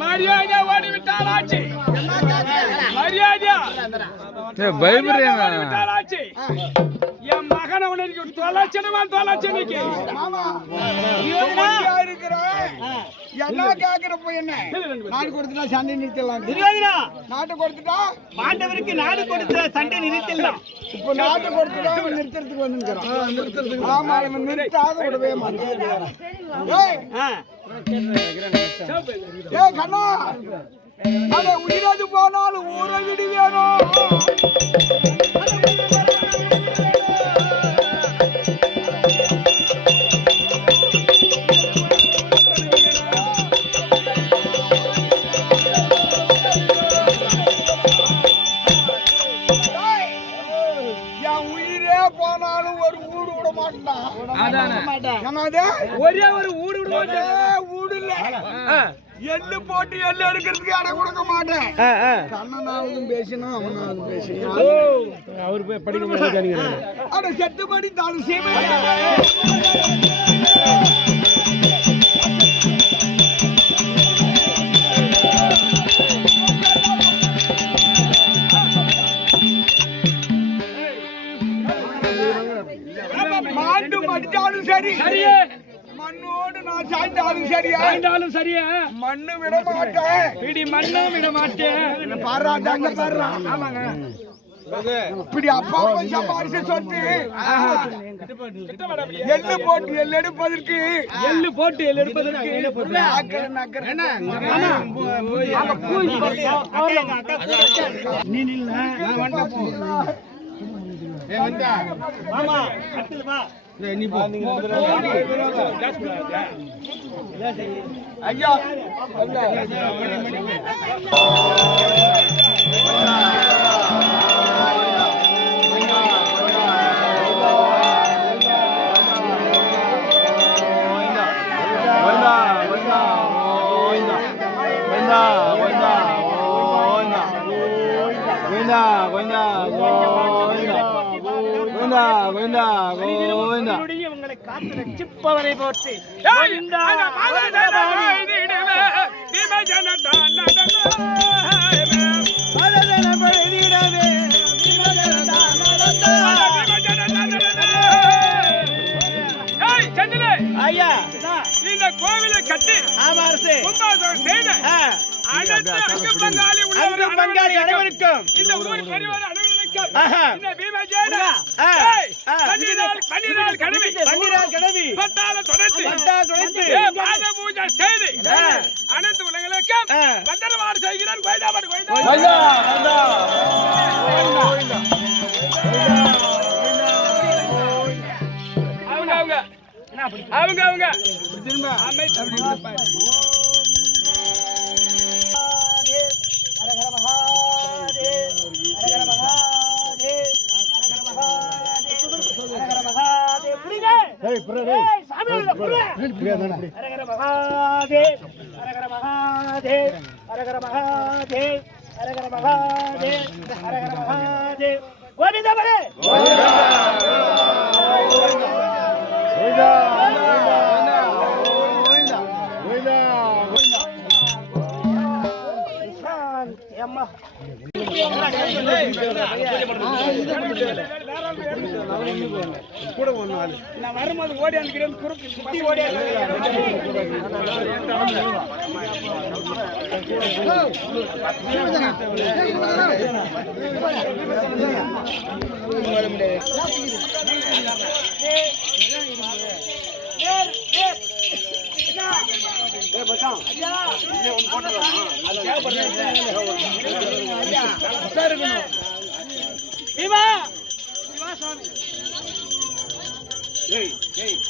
மரியாதையா ஓடிவிட்டால் ஆச்சு. மரியாதையா பயப்படாமல் ஆச்சு. என் மகனை உனக்கு தொலைச்சனமா தொலைச்சனைக்கு என்ன கேக்குறப்ப என்ன நாடு கொடுத்துட்டா சண்டை நிறுத்தலாம். நாட்டை கொடுத்துட்டா பாண்டவருக்கு நாடு கொடுத்த சண்டை நிறுத்தலாம். இப்ப நாட்டை கொடுத்துட்டா நிறுத்துறதுக்கு வந்து ஆமா நிறுத்தாத விடவே மாட்டேன். கண்ணா அதை உயிராது போனாலும் ஊரை விடு வேணும். ஒரே ஒரு ஊடு விட மாட்டேன். ஊடு இல்ல எள்ளு போட்டு எள்ளு எடுக்கிறதுக்கு இடம் கொடுக்க மாட்டேன். கண்ணனாவதும் பேசினா அவனாவதும் பேசினா அவரு போய் படிக்க அட செத்து படித்தாலும் சீமை மாண்டு மடிச்சாலும் சரி மண்ணோடு நான் சாய்ந்தாலும் சரியா சாய்ந்தாலும் சரியா மண்ணு விட மாட்டேன். இப்படி மண்ணும் விட மாட்டேன். பாடுறா தாங்க பாடுறா. ஆமாங்க இப்படி அப்பா சம்பாரிச்ச சொத்து எள்ளு போட்டு எள்ளு எடுப்பதற்கு எள்ளு போட்டு எள்ளு எடுப்பதற்கு நீ மாமா நீ ஐயா உங்களை காத்து ரட்சிப்பவரை போற்றி ஐயா இந்த கோவிலை கட்டி கும்பாபிஷேகம் செய்த அனைத்து பங்காளி அனைவருக்கும் இந்த ஊர் பரிவார அனைவருக்கும் இந்த பீமஜேன பன்னிரால் கடவி பத்தால தொடர்ந்து பாத பூஜை செய்து அனைத்து உலகளுக்கும் பந்தனவாறு செய்கிறான். கோயிலாபாடு கோயிலா அவங்க அவங்க திரும்ப கூட நான் வரும்போது ஓடி அனுக்கிறேன். குறுக்கு சுத்தி ஓடி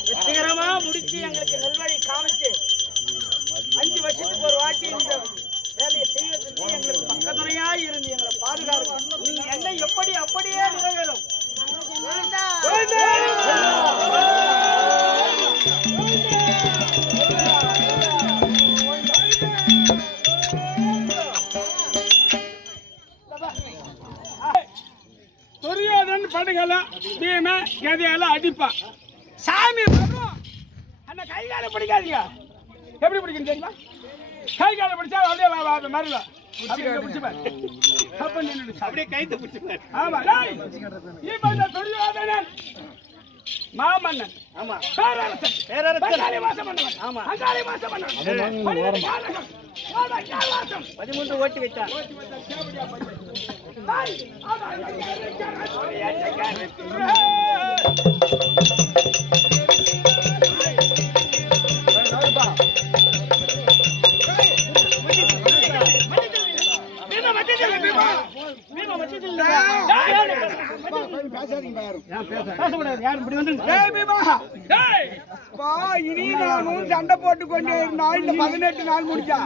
வெற்றிகரமா முடிச்சு எங்களுக்கு நல்வழி காமிச்சு 5 வருஷத்துக்கு ஒரு வாட்டி இந்த வேலையை செய்வதற்கு எங்களுக்கு பக்கத்துறையா இருந்து எங்களை பாதுகாப்பு. நீ என்ன எப்படி அப்படியே நிறைவேறும். நாங்களும் பீம எதையெல்லாம் அடிப்பான். சாமி வரும் அந்த கை கால பிடிக்காதீங்க. எப்படி பிடிக்கும் தெரியுமா? கை கால பிடிச்சா அப்படியே மரல அப்படியே கைத்து பிடிச்சு. ஆமா துரியோதனன் மாமன்னன். ஆமா பேரரசன் வாசம் பண்ணவன். ஆமா அங்காளி வாசம் பண்ணவன். 13 ஓட்டி வைத்தார். இனி நானும் சண்டை போட்டு கொண்டே இருந்தா இந்த 18 நாள் முடிச்சா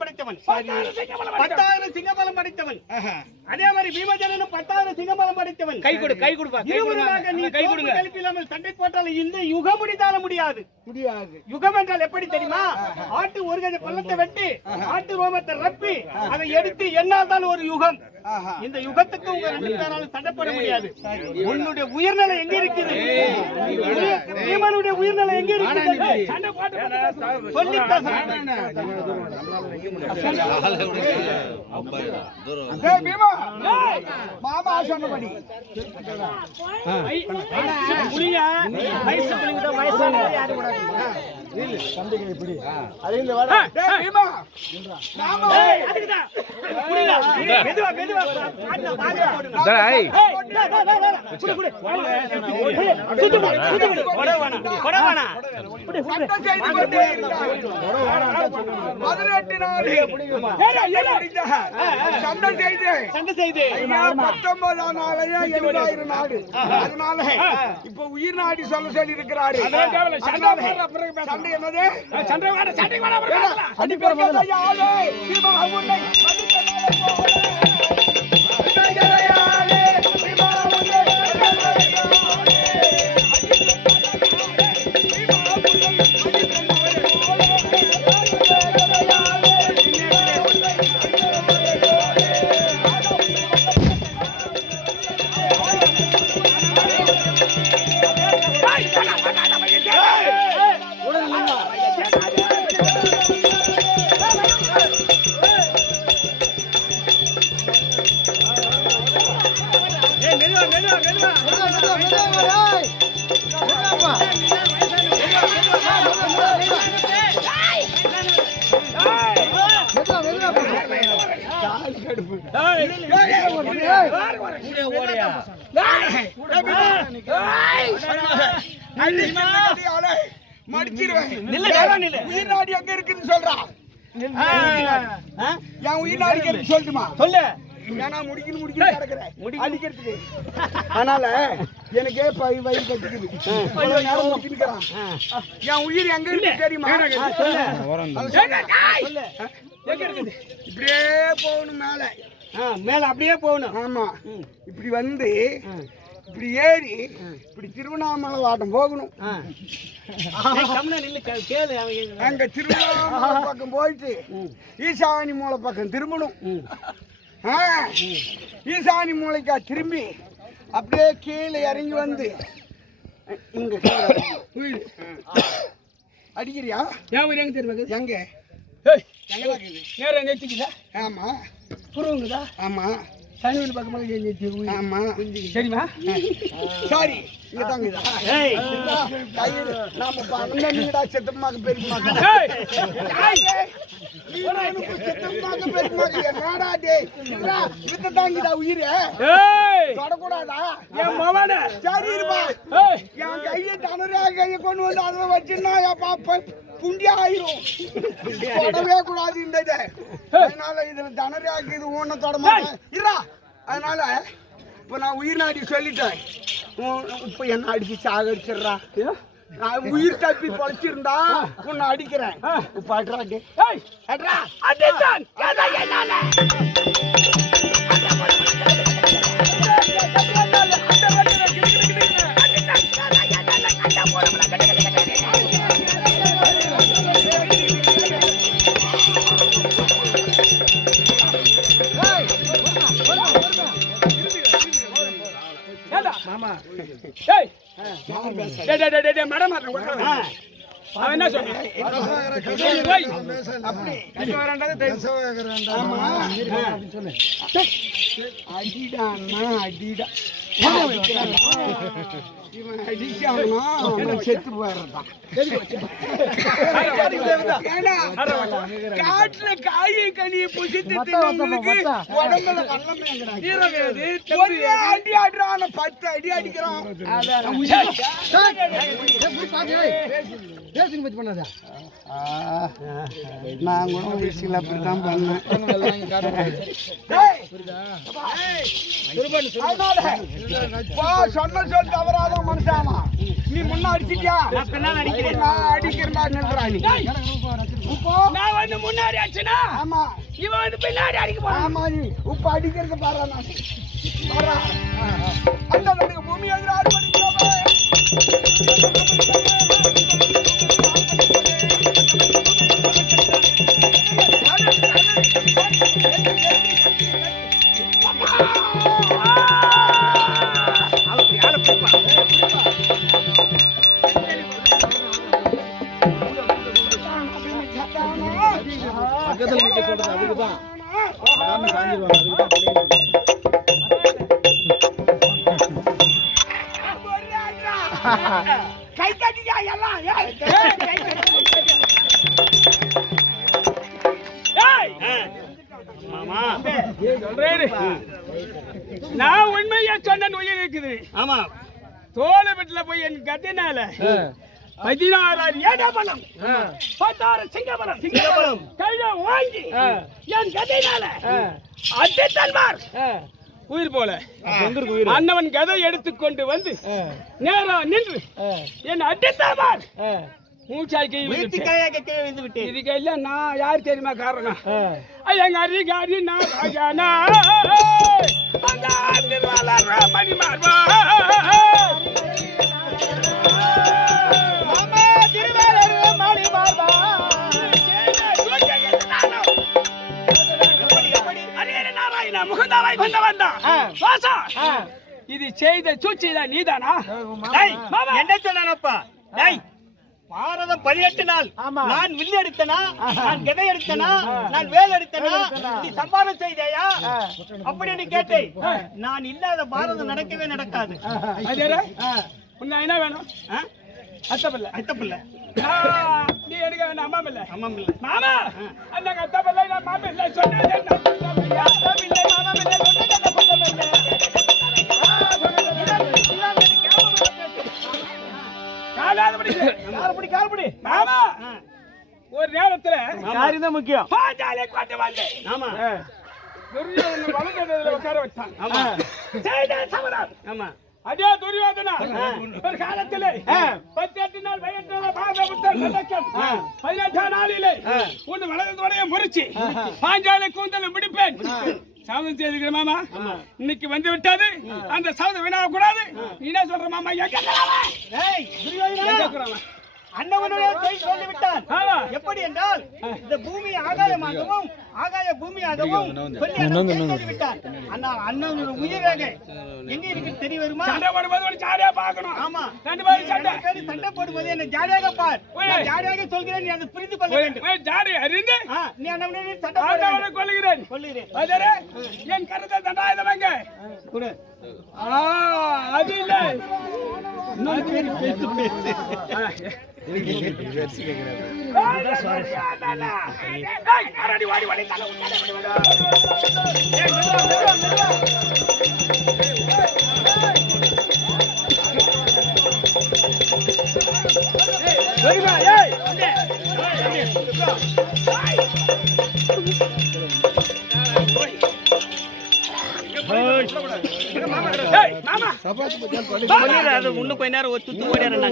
படைத்தவன். 10,000 சிங்கபலம் படைத்தவன். அதே மாதிரி பீமஜனனும் 10,000 சிங்கபலம் படைத்தவன். கை கொடு கை கொடுப்பா கை கொடுங்க. இல்லாமல் சண்டை போட்டால் இந்த யுகம் முடித்தால முடியாது. யுகம் என்றால் எப்படி தெரியுமா? ஆட்டு ஒரு கஜ பள்ளத்தை வெட்டி ஆட்டு ரோமத்தை ரப்பி அதை எடுத்து என்னால் தான் ஒரு யுகம். இந்த யுகத்துக்கு உங்க 2 பேராலும் சண்டை போட முடியாது. உன்னுடைய உயிர்நிலை எங்க இருக்குது? பீமனுடைய உயிர்நிலை எங்க இருக்குது? சண்டை போட்டு சொல்லி மாமா சொன்னபடி இப்ப உயிர் நாடி சொல்ல சொல்லி இருக்கிறாரு. உயிர் நாடி எங்க இருக்குன்னு சொல்றான். என் உயிர் நாடி சொல்லுமா சொல்லு. ஏன்னா முடிக்கணும் அடிக்கிறதுக்கு. அதனால எனக்கே வயிறு கட்டிக்குது. என் உயிர் எங்க இருக்கு தெரியுமா? இப்படியே போகணும் மேல மேல அப்படியே போகணும். ஆமா இப்படி வந்து இப்படி ஏறி இப்படி திருவண்ணாமலை வாட்டம் போகணும். அங்க திருவண்ணாமலை பக்கம் போயிட்டு ஈசானி மூலை பக்கம் திரும்பணும். ஈசானி மூளைக்கா திரும்பி அப்படியே கீழே இறங்கி வந்து இங்க அடிக்கிறியா? எங்க தெரியுமா? எங்க நேரம் நெத்திக்குதா? ஆமா புருவங்குதா? ஆமா சனிவன் பக்கமாக ஆமா சரிமா? சாரி இங்க தாங்குதா? நாம நீங்கடா செத்தமாக பெருமாக்க தொடக்கூடாதா? என் மவன சரி இருப்பா. என் கையை தனரா கையை கொண்டு வந்து அதுல வச்சுன்னா புண்டி ஆயிரும். தொடவே கூடாது இந்த இதை. அதனால இதுல தனராக்கு இது ஒன்னும் தொட மாட்டேன். அதனால இப்ப நான் உயிர் நாடி சொல்லிட்டேன். இப்ப என்ன அடிச்சு சாகடிச்சிடுறா. நான் உயிர் தப்பி பொழைச்சிருந்தா உன்னை அடிக்கிறேன். இப்ப அட்ரா டேய் டேய் டேய் மேடம் அவன் என்ன சொன்னான்? அடிடா இவன் அடிச்சானா செத்து போயிடுறான். காட்டுல காயை கனியை புசித்து தின்னவங்களுக்கு உடம்புல அடி ஆடுறான், 10 அடி அடிக்கிறான். நான் கூட விஷயம் அப்படித்தான் பண்ணேன். சொன்ன சொல் தவறாத மனுஷாமா, நீ முன்ன அடிச்சிட்டியா? நான் அடிக்கிறா நின்றான். நான் வந்து முன்னாடி அடிச்சனா? ஆமா. இவன் வந்து பின்னாடி அடிக்க போறான். ஆமா, நீ உப்ப அடிக்கிறது பாரு. நான் பாரு அந்த பூமி எதிராக பக்கத்துல நிக்க சொல்றது அதுக்குதான் சாஞ்சிருவாங்க. கை தட்டியா எல்லாம் நான் உண்மையா சொன்ன உயிர் இருக்குது. ஆமா, தோலை வீட்டுல போய் என் கத்தினால 16,000 ஏடாபலம் 10,000 சிங்கபலம் கையில வாங்கி என் கதையினால அட்டை தன்மார் உயிர் போல அண்ணவன் கதை எடுத்துக்கொண்டு வந்து நேரா நின்று என் அட்டை தன்மார் மூச்சாய்க்கு இதுக்கு இல்ல. நான் யார் தெரியுமா காரணம்? எங்க அதிகாரி நான் ராஜானா மணி மார்பா இது செய்த சூழ்ச்சிதான் நீதானா? என்ன சொன்னானப்பா? பாரதம் 18 நாள் நான் வில்லு எடுத்தனா, நான் கதை எடுத்தனா, நான் வேல் எடுத்தனா, நீ சம்பாதம் செய்தையா அப்படின்னு கேட்டேன். நான் இல்லாத பாரதம் நடக்கவே நடக்காது. என்ன வேணும்? அத்தப்பில்லை நீ எடுக்க வேண்டாம். அம்மா இல்ல மாமா அந்த அத்தப்பில்லை நான் மாமா இல்ல சொன்னேன். ஒரு நேரத்துல யாருதான் முக்கியம்? ஆமா, உட்கார வச்சான். ஆமா, அதே துரியோதனா ஒரு காலத்திலே 18 நாள் 18 நாளிலே உன் வலதுடைய முறிச்சு பாஞ்சாலை கூந்தலை முடிப்பேன். சாதம் செய்திருக்கிற மாமா இன்னைக்கு வந்து விட்டது. அந்த சாதம் வீணாக கூடாது. நீ என்ன சொல்ற மாமா? அண்ணவனுடைய சொல்லிவிட்டான். எப்படி என்றால் இந்த பூமி ஆகாயமாகவும் ஆகாய பூமியாகவும் சொல்லிவிட்டான். அண்ணனுடைய உயிராக எங்க இருக்கு தெரிய வருமா? சண்டை போடும்போது ஜாலியா பார்க்கணும். ஆமா, சண்டை போடும்போது என்ன ஜாலியாக பார். ஜாலியாக சொல்கிறேன், நீ அதை புரிந்து கொள்ள வேண்டும். ஜாடி அறிந்து நீ அண்ணவனை சண்டை கொள்கிறேன். என் கருத்தை தண்டாயுதவங்க கொடு. அது இல்லை. முன்ன கொஞ்ச நேரம் துத்து ஓடியாங்க.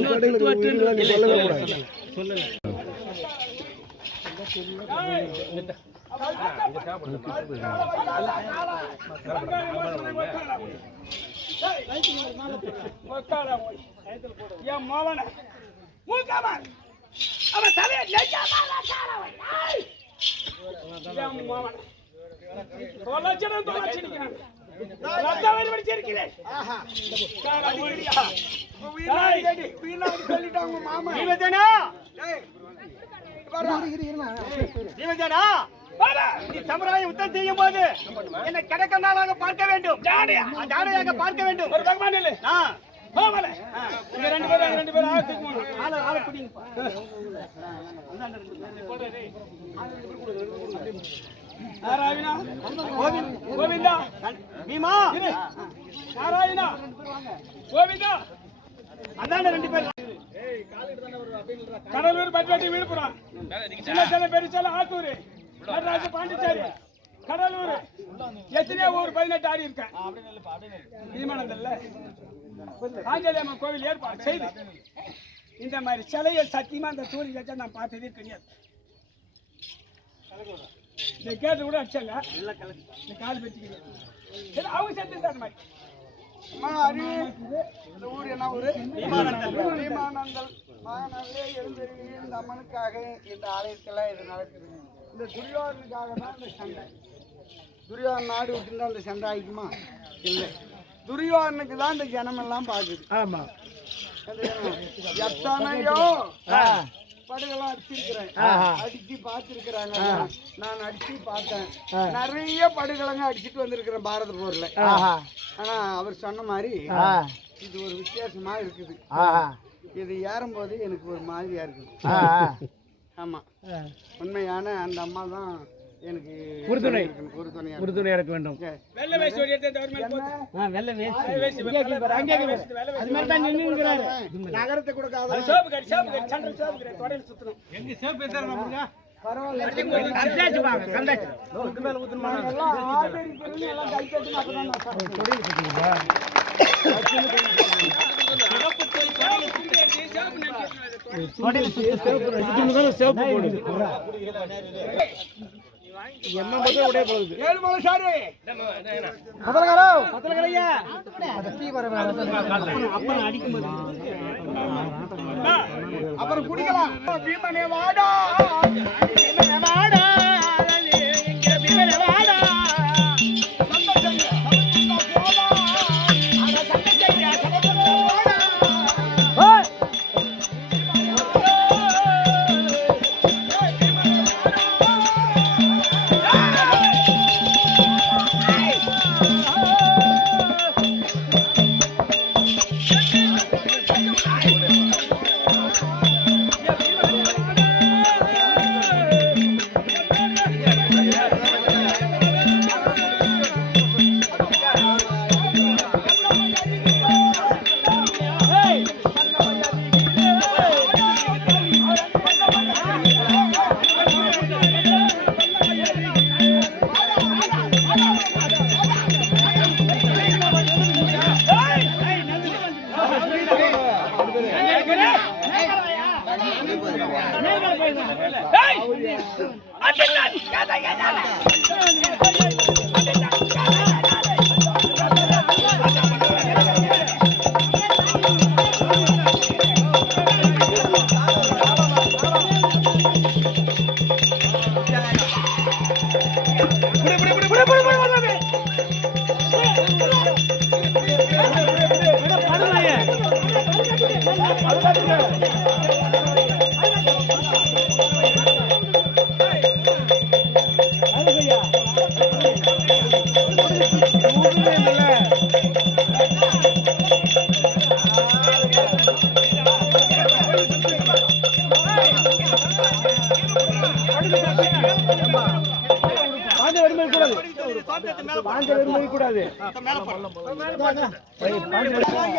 அவன் தலையை வீணாடி சொல்லிட்டாங்க மாமா. ஜீவஜனா ஏய், வர்றா. ஜீவஜனா நீ சமுராய யுத்தம் செய்யும் போது என்னை கடக்கண்ணாலாக பார்க்க வேண்டும். ஜாடையாக பார்க்க வேண்டும். ஒரு பகவான் இல்லை. போவல. இங்க ரெண்டு பேரும் ஆத்துக்கு போங்க. ஆளை பிடிங்கப்பா. நாராயணா, கோவிந்தா, பீமா, நாராயணா, கோவிந்தா. அந்தாண்ட ரெண்டு பேர். கடலூர், பட்வாட்டி, விழுப்புரம், சின்ன பெருசால ஆத்தூர், நடராஜ, பாண்டிச்சேரி, கடலூர், எத்தனையோ ஊர் 18 ஆடி இருக்கேன். விமானங்கள்ல ஆஞ்சலேயம்மன் கோவில் ஏற்பாடு செய்து இந்த மாதிரி சிலையை சத்தியமா அந்த தூரி வச்சா நான் பார்த்ததே கிடையாது. இந்த கேட்டு கூட அடிச்சாங்க. இந்த கால் வச்சுக்கிட்டு அவங்க செத்து அந்த மாதிரி. இந்த ஊர் என்ன ஊரு? விமானங்கள். மாநகரே எழுந்தருளி இந்த அம்மனுக்காக இந்த ஆலயத்தில் இது நடக்குது. இந்த துரியோதனுக்காக தான் இந்த சண்டை. துரியோதன் நாடு விட்டுருந்தா அந்த சண்டை ஆகிக்குமா? இல்லை, துரியோதனுக்கு தான் இந்த ஜனமெல்லாம் பார்க்குது. ஆமா, எத்தனையோ படுகெல்லாம் அடிச்சிருக்கிறேன், அடிச்சு பார்த்துருக்குறாங்க. நான் அடிச்சு பார்த்தேன். நிறைய படுகளங்க அடிச்சுட்டு வந்திருக்கிறேன் பாரத போர்ல. ஆனா அவர் சொன்ன மாதிரி இது ஒரு வித்தியாசமா இருக்குது. இது ஏறும்போது எனக்கு ஒரு மாதிரியா இருக்குது. ஆமா, உண்மையான அந்த அம்மா தான் எனக்கு உறுதுணையா இருக்க வேண்டும். வெள்ளை வேஷ்டி நகரத்தை கொடுக்காத அப்புறம் குடிக்கலாம். பீமனே வாடா, பீமனே வாடா, இங்க பீமனே வாடா,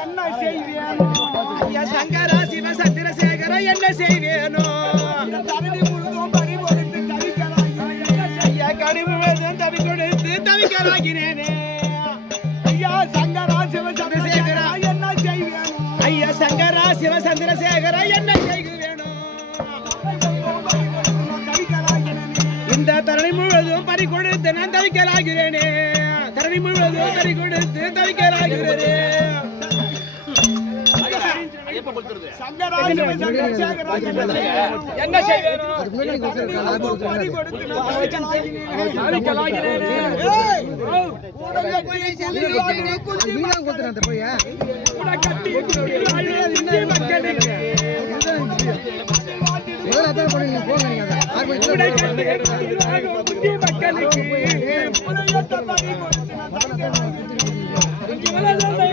என்ன செய்வேனோ சங்கரா சிவ சந்திரசேகர, என்ன செய்வேனோ தரணி முழுதும் பறி கொடுத்து தவிக்கிறாய், கனிவு வேதம் தவி கொடுத்து தவிக்கிறாகிறேனே. ஐயா சங்கரா சிவ சந்திரசேகரா, என்ன செய்வேனோ, ஐயா சங்கரா சிவ சந்திரசேகர, என்ன செய்வேனோ, இந்த தரணி முழுவதும் பறி கொடுத்து நான் தவிக்கலாகிறேனே, தரணி முழுவதும் பறி கொடுத்து தவிக்கலாகிறேனே. சங்கராஜன் சந்திரசேகராஜன் என்ன செய்வேணும்? பறி கொடுத்து நான் தாவிக்கலாகினேன். ஏய், ஊடகத்தை சொல்லிலாகினே குந்தி உடகட்டி குந்தி மக்களுக்கு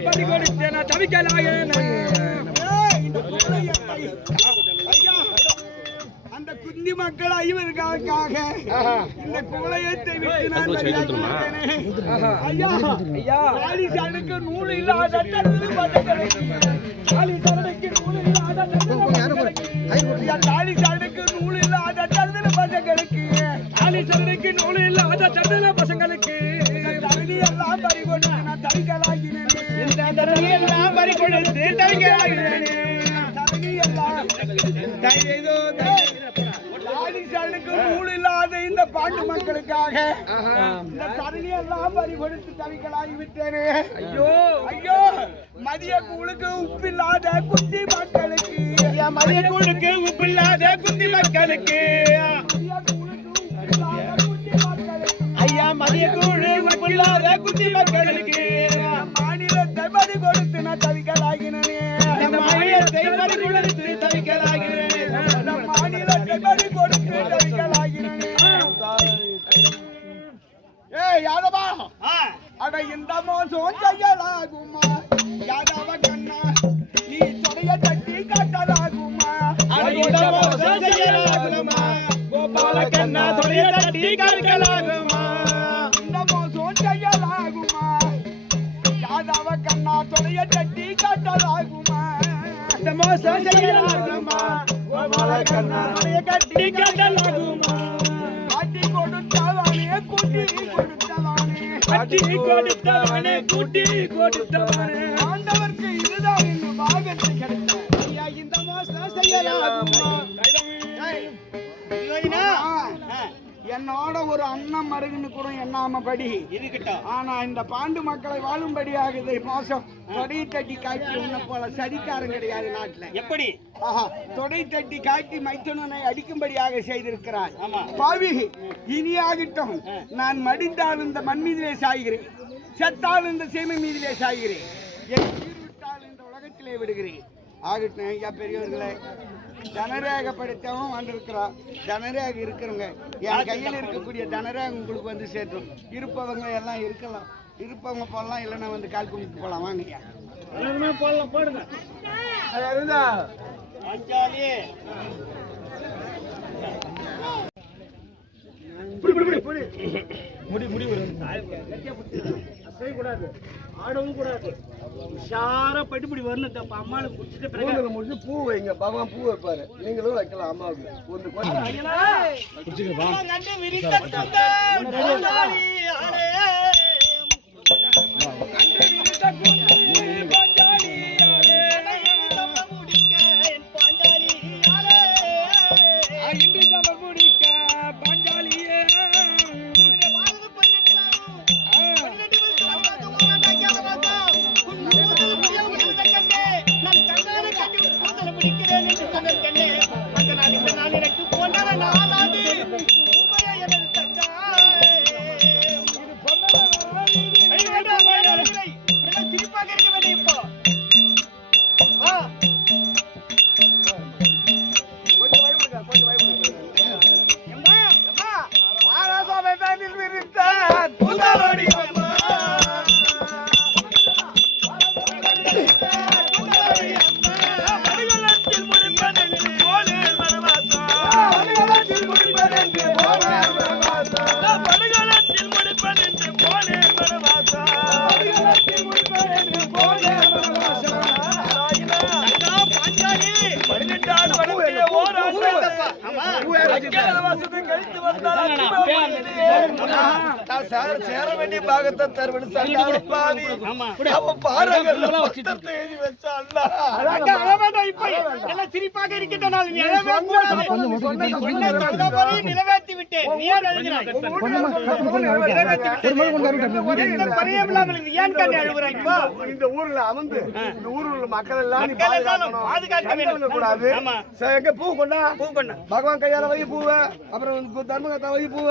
பறி கொடுத்து நான் தவிக்கலாகினேன். அந்த குந்தி மக்கள் ஐவருக்காக இந்த குவளையத்தை விட்டு நான் ஐயா காளி சரணுக்கு நூல் இல்லாத காளி சரணுக்கு நூல் இல்லாத காளி சரணுக்கு நூல் இல்லாத தருதல பசங்களுக்கு காளி சரணுக்கு நூல் இல்லாத தருதல பசங்களுக்கு தருதி எல்லாம் பறி கொடுத்து நான் தவிக்கலாகினேன். இந்த தருதி எல்லாம் பறி கொடுத்து தவிக்கலாகினேன். தருதி எல்லாம் நூல் இல்லாத இந்த பாண்டு மக்களுக்காக இந்த தருணி எல்லாம் பறி கொடுத்து தவிக்கலாகி விட்டேனே. ஐயோ ஐயோ, மதிய கூழுக்கு உப்பில்லாத குந்தி மக்களுக்கு மதிய கூழுக்கு உப்பில்லாத குந்தி மக்களுக்கு ஐயா மதிய கூழு உப்பில்லாத குந்தி மக்களுக்கு மாநிலத்தை பறி கொடுத்து நான் தவிக்கலாகினே. மாநிலத்தை பறி கொடுத்து தவிக்கலாகிறேன். மாநிலத்தை பறி கொடுத்து தவிக்கலாகிறேன். ஏய் யாதவா, அட இந்த மோசம் செய்யலாகுமா? யாதவ கண்ணா, நீ தொடைய தட்டி காட்டலாகுமா? இந்த மோசம் செய்யலாகுமா? கோபால கண்ணா, தொடைய தட்டி காட்டலாகுமா? இந்த மோசம் செய்யலாகுமா? யாதவ கண்ணா, தொடைய தட்டி காட்டலாகுமா? இந்த மோசம் செய்யலாகுமா? கோபால கண்ணா, தொடைய தட்டி காட்டலாகுமா? காட்டி கொடுத்தவனே கூட்டி கொடுத்தவனே, காட்டி கொடுத்தவனே கூட்டி கொடுத்தவனே, ஆண்டவருக்கு இதுதான் இந்த பாகத்தை கிடைத்த. ஐயா இந்த மோசம் செய்யலாகுமா? என்னோட ஒரு அண்ணன் மருகுன்னு கூட என்னாம படி இருக்கட்டும். ஆனா இந்த பாண்டு மக்களை வாழும்படியாக இதை மோசம் தொடை தட்டி காட்டி உன்ன போல சதிக்காரன் கிடையாது நாட்டுல. எப்படி? தொடை தட்டி காட்டி மைத்துனனை அடிக்கும்படியாக செய்திருக்கிறார். பாவி, இனியாகட்டும். நான் மடிந்தால் இந்த மண் மீதிலே சாய்கிறேன், செத்தால் இந்த சேமை மீதிலே சாய்கிறேன், என் உயிர் விட்டால் இந்த உலகத்திலே விடுகிறேன். ஆகட்டும். ஐயா பெரியவர்களே, தனரேக படைத்தவன் வந்திருக்கிறான். தனரேக இருக்கிறவங்க என் கையில் இருக்கக்கூடிய தனரேக உங்களுக்கு வந்து சேர்த்தும். இருப்பவங்க எல்லாம் இருக்கலாம், இருப்பவங்க போடலாம், இல்லைன்னா வந்து கால் கும்பிட்டு போகலாம். வாங்கய்யா போடலாம், போடுங்க. கூடாது, ஆடவும் கூடாது. உஷாரா படிப்படி வரணும். தப்ப அம்மாளுக்கு குடிச்சிட்டு முடிச்சு பூ வைங்க. பகவான் பூ வைப்பாரு, நீங்களும் வைக்கலாம். அம்மாவுக்கு சேர வேண்டிய பாகத்தை தருவன் பாவி. அவன் பாருங்க எழுதி வச்சான். சிரிப்பாக இருக்கின்ற நாள் நீ அழவே கூடாது. நீ சொன்ன தகவலை நிறைவேற்றி விட்டேன். நீ ஏன் அழுகிறாய்? எந்த பரியும் இல்லாமல் இது ஏன் கண்ணு அழுகிறாய்? இப்போ இந்த ஊர்ல அமர்ந்து இந்த ஊர்ல உள்ள மக்கள் எல்லாம் நீ மக்கள் எல்லாம் பாதுகாக்க வேண்டும். கூடாது. ஆமா. சரி, எங்க பூ கொண்டா? பூ கொண்டா. பகவான் கையால வை பூவ, அப்புறம் தர்மகத்தா வை பூவ.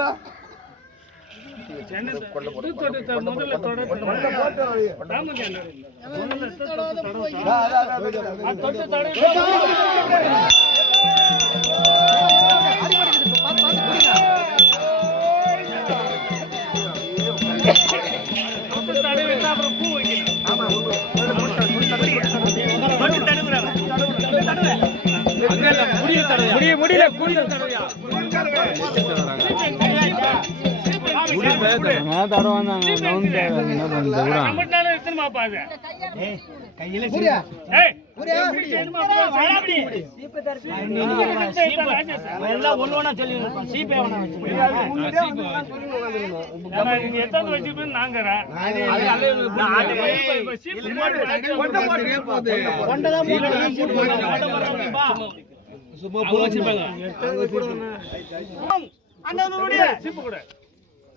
அண்ணனுடைய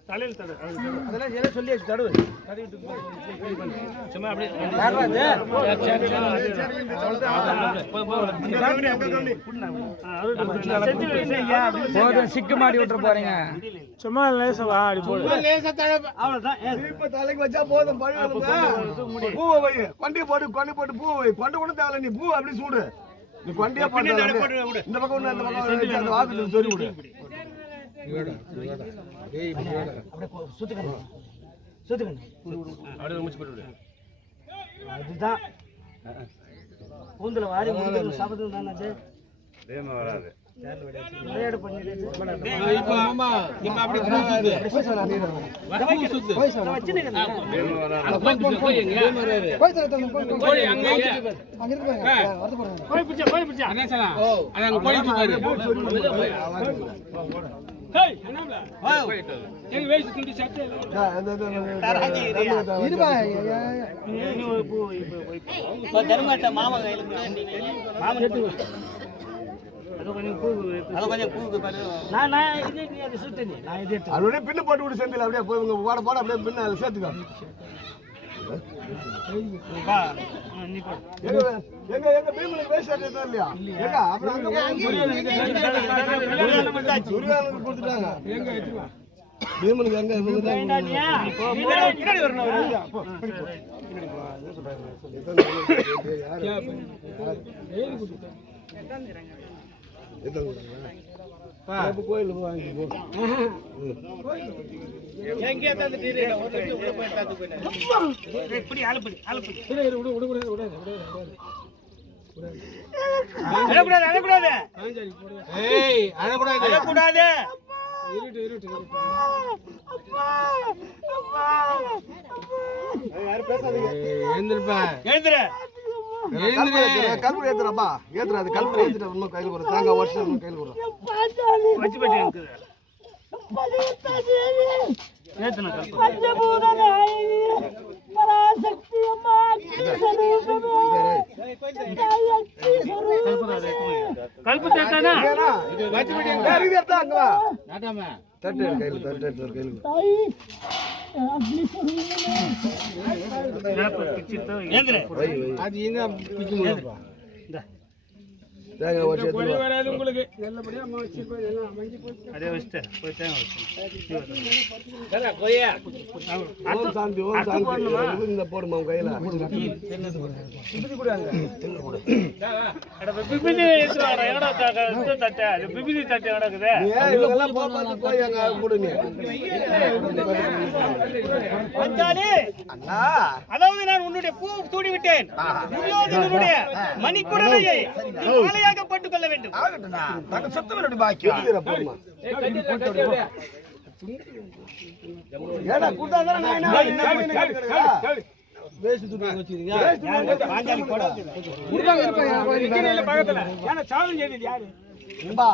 தலையில் தடு அதெல்லாம் சொல்லி தடு சும்மா அப்படியே சிக்கு மாட்டி விட்டுற போறீங்க. சும்மா லேசா ஆடி போடு. தலைக்கு வச்சா போதும். பூவை வை, கொண்டையை போட்டு பூவை வை. கொண்டை கூட தேவை, நீ பூ அப்படி சூடு. நீ கொண்டையா போட்டு இந்த பக்கம் ஒண்ணு அந்த பக்கம் அந்த வாக்கு சொல்லி விடு. அதுதான் கூந்தல வாரி சாப்பிட்டு தானே அது வராது. மாமா கையில பின்ன போட்டு விட்டு சேர்ந்து அப்படியே போட போட அப்படியே பின்ன சேர்த்துக்கோ. எங்க எங்க பீமனுக்கு வேஸ்ட் ஆட்டே இல்லையா? எங்க அப்புறம் கொடுத்துட்டாங்க. பீமனுக்கு எங்க கோயில் வாங்கி கல்பு ஏத்துறப்பா ஏத்துறாது. கல்பு ஏத்துட்டு கையில் கொடுத்து தேங்காய் வருஷம் கையில் கொடுக்கும். தட்டு கையில் தட்டு கையில் உங்களுக்கு போடுமா கையில அதாவது நான் உன்னுடைய பூ சூடி விட்டேன். துரியோதனனுடைய மணிக்குடலையை மாலையாக போட்டுக் கொள்ள வேண்டும்.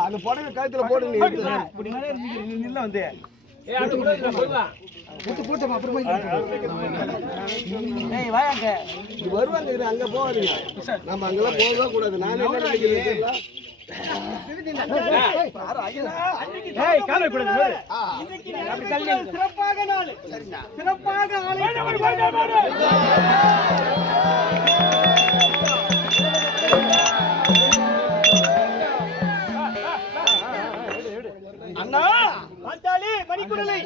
அந்த புடவை கழுத்துல போடு. வந்து வருவாங்க அங்க போவாதீங்க. நம்ம அங்கெல்லாம் போகவே கூடாது. நானே சிறப்பாக நாள் சிறப்பாக அண்ணா பாஞ்சாலி மணிக்குடலை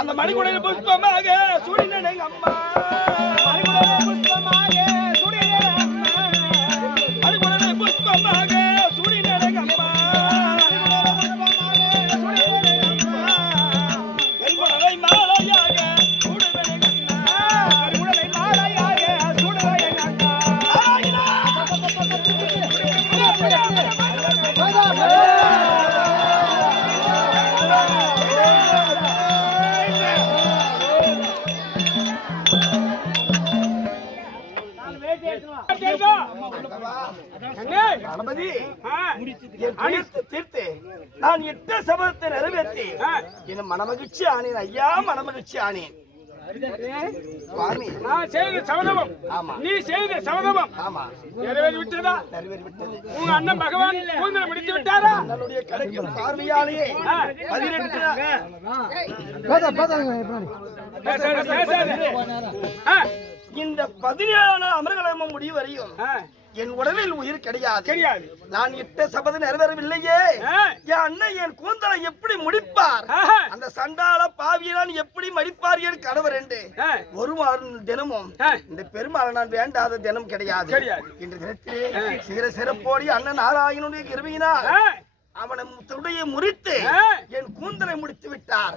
அந்த மணிக்குடலை புஷ்பமாக சூடினே அம்மா புஷ்பமாக சூடினே அம்மா மணிக்குடலை புஷ்பமாக சூடினே அம்மா கரிகுடலை மாலையாக சூடுவே அண்ணா கரிகுடலை மாலையாக சூடுவே அண்ணா கணபதி தீர்த்து நான் இட்ட சபதத்தை நிறைவேற்றி என் மனமகிழ்ச்சி ஆனேன் ஐயா, மனமகிழ்ச்சி ஆனேன். சுவாமி, நான் செய்த சபதமும் நீ செய்த சபதமும் நிறைவேறி விட்டதா? நிறைவேறி விட்டது. உங்க அண்ணன் பகவான் கூந்தலை முடித்து விட்டாரா? என்னுடைய கடைக்கு பார்வையாலேயே 18 இந்த 17 அமரகலமும் முடிவு வரையும் என் உடலில் உயிர் கிடையாது. நான் இட்ட சபதம் நிறைவேறவில்லையே. என் அண்ணன் என் கூந்தலை எப்படி முடிப்பார்? அந்த சண்டாள பாவியலான் எப்படி மடிப்பார் என் கணவர் என்று ஒரு தினமும் இந்த பெருமாள் நான் வேண்டாத தினம் கிடையாது. இன்று தினத்திலே சிற சிறப்போடி அண்ணன் நாராயணனுடைய கிருபையினால் அவனை துடைய முறித்து என் கூந்தலை முடித்து விட்டார்.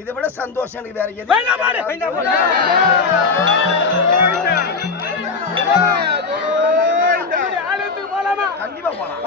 இதை விட சந்தோஷம் எனக்கு வேற எது? கண்டிப்பா போலாம்.